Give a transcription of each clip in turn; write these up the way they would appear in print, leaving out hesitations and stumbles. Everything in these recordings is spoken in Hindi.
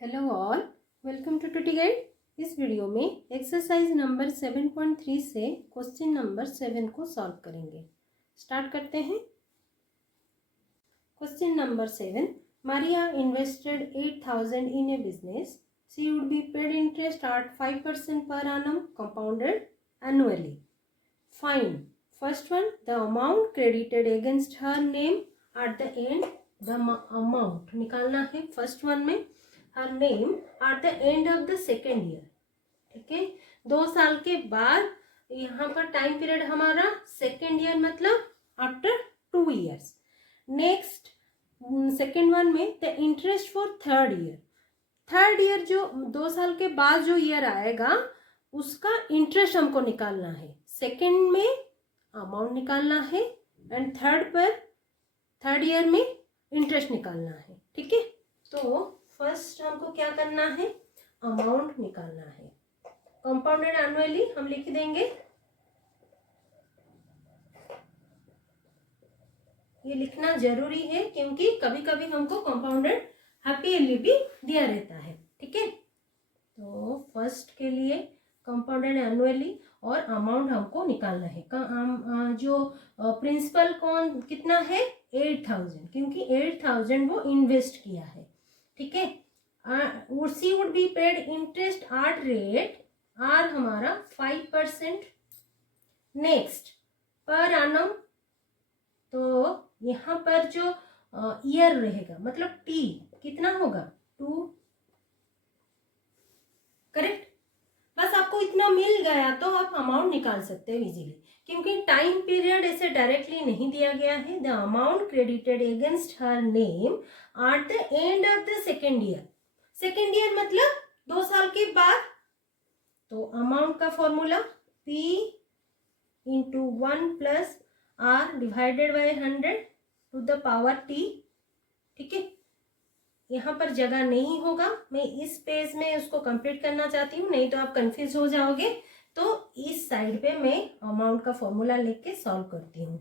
हेलो ऑल, वेलकम टू टूटी गाइड। इस वीडियो में एक्सरसाइज नंबर 7.3 से क्वेश्चन नंबर 7 को सॉल्व करेंगे। स्टार्ट करते हैं। Question number 7, Maria invested 8,000 in A business. She would be paid interest eight 5% पर annum compounded annually. Find first one, the amount credited against her name at the end. The amount निकालना है फर्स्ट वन में, her name at the end of the second year। ठीक है, 2 साल के बाद यहाँ पर टाइम पीरियड हमारा सेकेंड ईयर मतलब after 2 years। Next second one में the interest for third year जो 2 साल के बाद जो ईयर आएगा उसका इंटरेस्ट हमको निकालना है। सेकेंड में अमाउंट निकालना है एंड थर्ड ईयर में इंटरेस्ट निकालना है। ठीक है, तो फर्स्ट हमको क्या करना है, अमाउंट निकालना है। कंपाउंडेड एनुअली हम लिख देंगे, ये लिखना जरूरी है क्योंकि कभी कभी हमको कंपाउंडेड हैप्पी ईयरली भी दिया रहता है। ठीक है, तो फर्स्ट के लिए कंपाउंडेड एनुअली और अमाउंट हमको निकालना है। जो प्रिंसिपल कौन कितना है 8,000, क्योंकि 8,000 वो इन्वेस्ट किया है। ठीक है, she would be paid interest at rate R हमारा 5%। नेक्स्ट पर annum, तो यहाँ पर जो ईयर रहेगा मतलब टी कितना होगा 2। करेक्ट, बस आपको इतना मिल गया तो आप अमाउंट निकाल सकते हैं इजीली, क्योंकि टाइम पीरियड ऐसे डायरेक्टली नहीं दिया गया है। The amount credited against her name at the end of the second year मतलब 2 साल के बाद। तो अमाउंट का formula P into 1 plus R divided by 100 to the power T। ठीक है, यहाँ पर जगह नहीं होगा, मैं इस पेज में उसको कंप्लीट करना चाहती हूँ, नहीं तो आप कंफ्यूज हो जाओगे। तो इस साइड पे मैं अमाउंट का फॉर्मूला लिख के सॉल्व करती हूँ।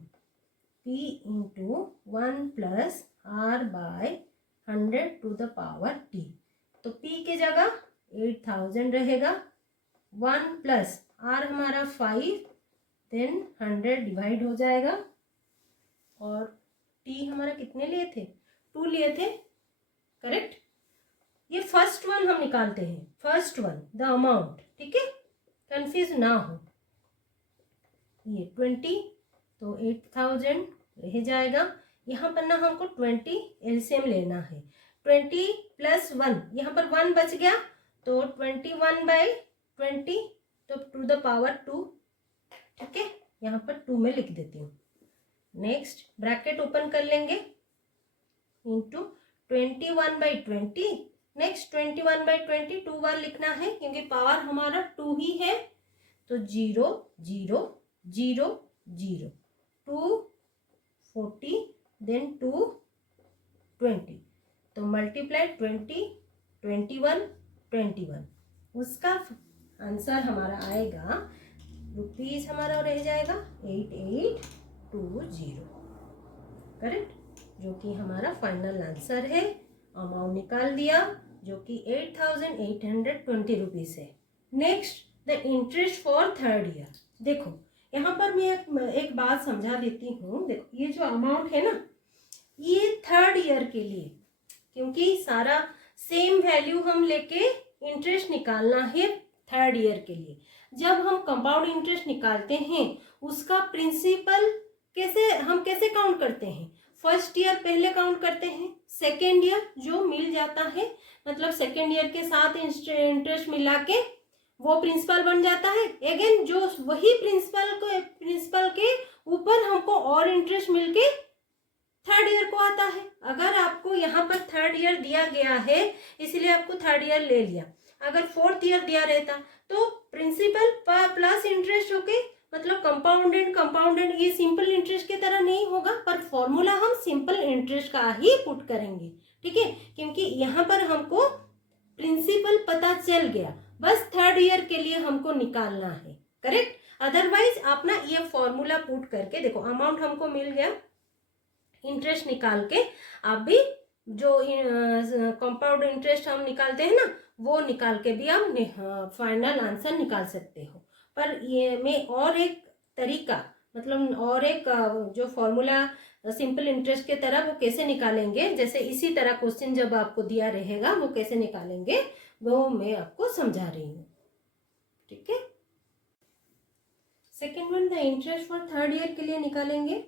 P into 1 plus R by 100 to the power T। तो P की जगह 8,000 रहेगा, 1 प्लस R हमारा 5, देन 100 डिवाइड हो जाएगा, और T हमारा कितने लिए थे 2 लिए थे। करेक्ट, ये फर्स्ट वन हम निकालते हैं, फर्स्ट वन द अमाउंट। ठीक है, कंफ्यूज ना हो। ये 20 तो 8,000 रह जाएगा। यहाँ पर ना हमको 20 एलसीएम लेना है। 20 प्लस 1, यहाँ पर 1 बच गया तो 21 बाई 20 तो टू द पावर 2। ठीक है, यहाँ पर 2 में लिख देती हूँ। नेक्स्ट ब्रैकेट ओपन कर लेंगे, इंटू 21 बाई 20। नेक्स्ट 21 बाई 20 2 बार लिखना है क्योंकि पावर हमारा 2 ही है। तो 0 0 0 0 2 40 देन 2 20, तो मल्टीप्लाई 20 21 21, उसका आंसर हमारा आएगा रुपीज हमारा रह जाएगा 8820। करेक्ट, जो कि हमारा फाइनल आंसर है। अमाउंट निकाल दिया जो कि 8,820 रुपीज है। Next the interest for third year. देखो यहाँ पर मैं एक बात समझा देती हूँ। देखो ये जो अमाउंट है ना, ये थर्ड ईयर के लिए, क्योंकि सारा सेम वैल्यू हम लेके इंटरेस्ट निकालना है थर्ड ईयर के लिए। जब हम कंपाउंड इंटरेस्ट निकालते हैं उसका प्रिंसिपल कैसे काउंट करते हैं, फर्स्ट ईयर पहले काउंट करते हैं, सेकेंड ईयर जो मिल जाता है मतलब सेकेंड ईयर के साथ इंटरेस्ट मिला के वो प्रिंसिपल बन जाता है। अगेन जो वही प्रिंसिपल के ऊपर हमको और इंटरेस्ट मिलके थर्ड ईयर को आता है। अगर आपको यहाँ पर थर्ड ईयर दिया गया है इसलिए आपको थर्ड ईयर ले लिया, अगर फोर्थ ईयर दिया रहता तो प्रिंसिपल प्लस इंटरेस्ट होके मतलब कंपाउंडेड ये सिंपल इंटरेस्ट की तरह नहीं होगा, पर फॉर्मूला हम सिंपल इंटरेस्ट का ही पुट करेंगे। ठीक है, क्योंकि यहाँ पर हमको प्रिंसिपल पता चल गया, बस थर्ड ईयर के लिए हमको निकालना है। करेक्ट, अदरवाइज आप ना ये फॉर्मूला पुट करके देखो, अमाउंट हमको मिल गया, इंटरेस्ट निकाल के आप भी जो कंपाउंड इंटरेस्ट हम निकालते हैं ना, वो निकाल के भी आप फाइनल आंसर निकाल सकते हो। पर ये में और एक तरीका, मतलब और एक जो फॉर्मूला सिंपल इंटरेस्ट के तरह, वो कैसे निकालेंगे, जैसे इसी तरह क्वेश्चन जब आपको दिया रहेगा वो कैसे निकालेंगे वो मैं आपको समझा रही हूँ। ठीक है, second one the interest for third year के लिए निकालेंगे।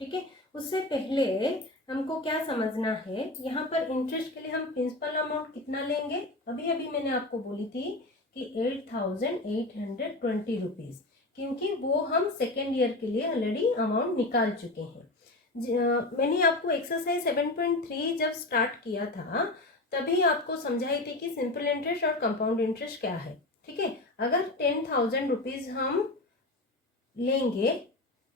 ठीक है, उससे पहले हमको क्या समझना है, यहाँ पर इंटरेस्ट के लिए हम प्रिंसिपल अमाउंट कितना लेंगे। अभी अभी मैंने आपको बोली थी कि 8,820 रुपीज़, क्योंकि वो हम सेकेंड ईयर के लिए ऑलरेडी अमाउंट निकाल चुके हैं। मैंने आपको एक्सरसाइज 7.3 जब स्टार्ट किया था तभी आपको समझाई थी कि सिंपल इंटरेस्ट और कंपाउंड इंटरेस्ट क्या है। ठीक है, अगर 10,000 रुपीज़ हम लेंगे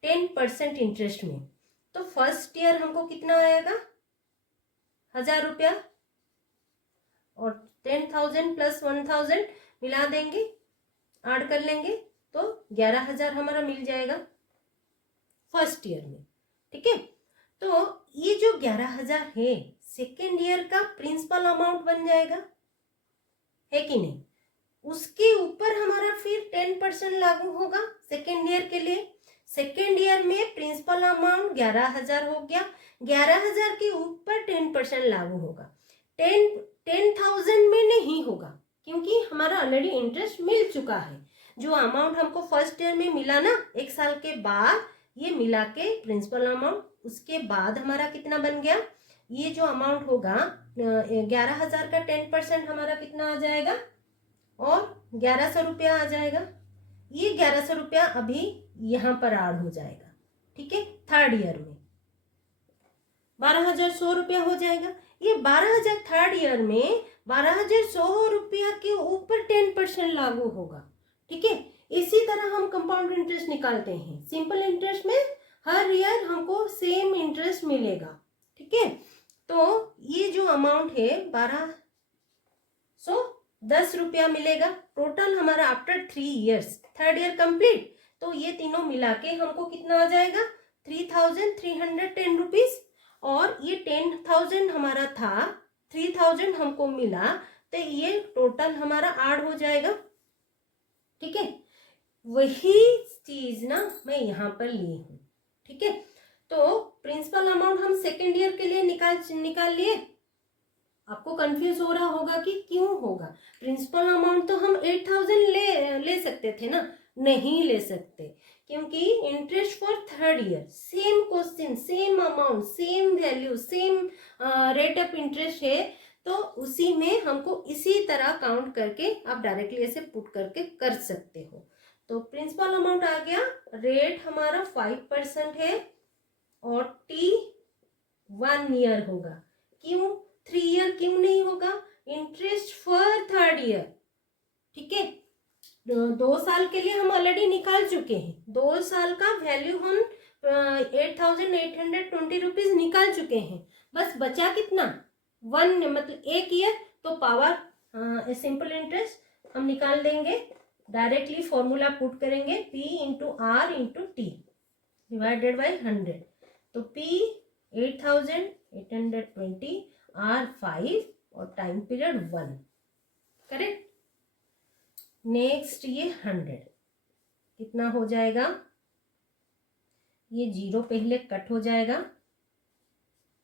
10% इंटरेस्ट में, तो फर्स्ट ईयर हमको कितना आएगा, 1,000 रुपया, और 10,000 प्लस 1,000 मिला देंगे, ऐड कर लेंगे तो 11,000 हमारा मिल जाएगा फर्स्ट ईयर में। ठीक है, तो ये जो 11,000 है सेकेंड ईयर का प्रिंसिपल अमाउंट बन जाएगा, है कि नहीं। उसके ऊपर हमारा फिर 10% लागू होगा सेकेंड ईयर के लिए। सेकेंड ईयर में प्रिंसिपल अमाउंट 11,000 हो गया, 11,000 के ऊपर 10% लागू होगा। 10,000 में नहीं होगा, क्योंकि हमारा ऑलरेडी इंटरेस्ट मिल चुका है। जो अमाउंट हमको फर्स्ट ईयर में मिला ना, एक साल के बाद, ये मिला के प्रिंसिपल अमाउंट, उसके बाद हमारा कितना बन गया, ये जो अमाउंट होगा 11,000 का 10% हमारा कितना आ जाएगा, और 1,100 रुपया आ जाएगा। ये 1,100 रुपया अभी यहाँ पर ऐड हो जाएगा। ठीक है, थर्ड ईयर में 12,100 रुपया हो जाएगा। ये 12,000 थर्ड ईयर में 12,100 रुपया के ऊपर 10% लागू होगा। ठीक है, इसी तरह हम कंपाउंड इंटरेस्ट निकालते हैं। सिंपल इंटरेस्ट में हर ईयर हमको सेम इंटरेस्ट मिलेगा। ठीक है, तो ये जो अमाउंट है 1,210 रुपया मिलेगा टोटल हमारा after 3 years, third year complete. तो ये तीनों मिला के हमको कितना आ जाएगा, 3,310 रुपीज। और ये 10,000 हमारा था, 3,000 हमको मिला, तो ये टोटल हमारा ऐड हो जाएगा। ठीक है, वही चीज ना मैं यहाँ पर ली हूँ। ठीक है, तो प्रिंसिपल अमाउंट हम सेकेंड ईयर के लिए निकाल लिए। आपको कंफ्यूज हो रहा होगा कि क्यों होगा, प्रिंसिपल अमाउंट तो हम 8,000 ले सकते थे ना, नहीं ले सकते, क्योंकि interest for third year same question, same amount, same value, same rate of interest है, तो उसी में हमको इसी तरह काउंट करके आप डायरेक्टली ऐसे पुट करके कर सकते हो। तो प्रिंसिपल अमाउंट आ गया, रेट हमारा 5% है, और टी 1 ईयर होगा। क्यों 3 ईयर क्यों नहीं होगा, इंटरेस्ट फॉर थर्ड ईयर। ठीक है, 2 साल के लिए हम ऑलरेडी निकाल चुके हैं, 2 साल का वैल्यू हम 8,820 रुपीज निकाल चुके हैं। बस बचा कितना, 1, मतलब 1 ईयर। तो पावर सिंपल इंटरेस्ट हम निकाल देंगे, डायरेक्टली फॉर्मूला पुट करेंगे, P into R into T divided by 100। तो P 8,820, R 5 और टाइम पीरियड 1। करेक्ट। नेक्स्ट ये 100 कितना हो जाएगा, ये 0 पहले कट हो जाएगा,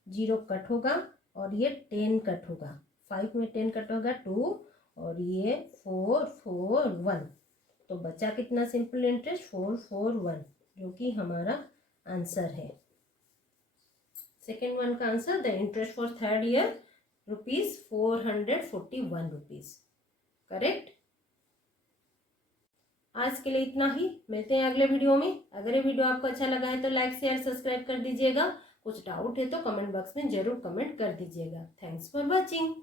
0 कट होगा, और ये 10 कट होगा, 5 में 10 कट होगा 2, और ये 4 4 1। तो बचा कितना सिंपल इंटरेस्ट, 441, जो कि हमारा आंसर है। सेकेंड वन का answer, the interest for third year ₹441 rupees. Correct. आज के लिए इतना ही, मिलते हैं अगले वीडियो में। अगर ये वीडियो आपको अच्छा लगा है तो लाइक शेयर सब्सक्राइब कर दीजिएगा। कुछ डाउट है तो कमेंट बॉक्स में जरूर कमेंट कर दीजिएगा। Thanks for watching.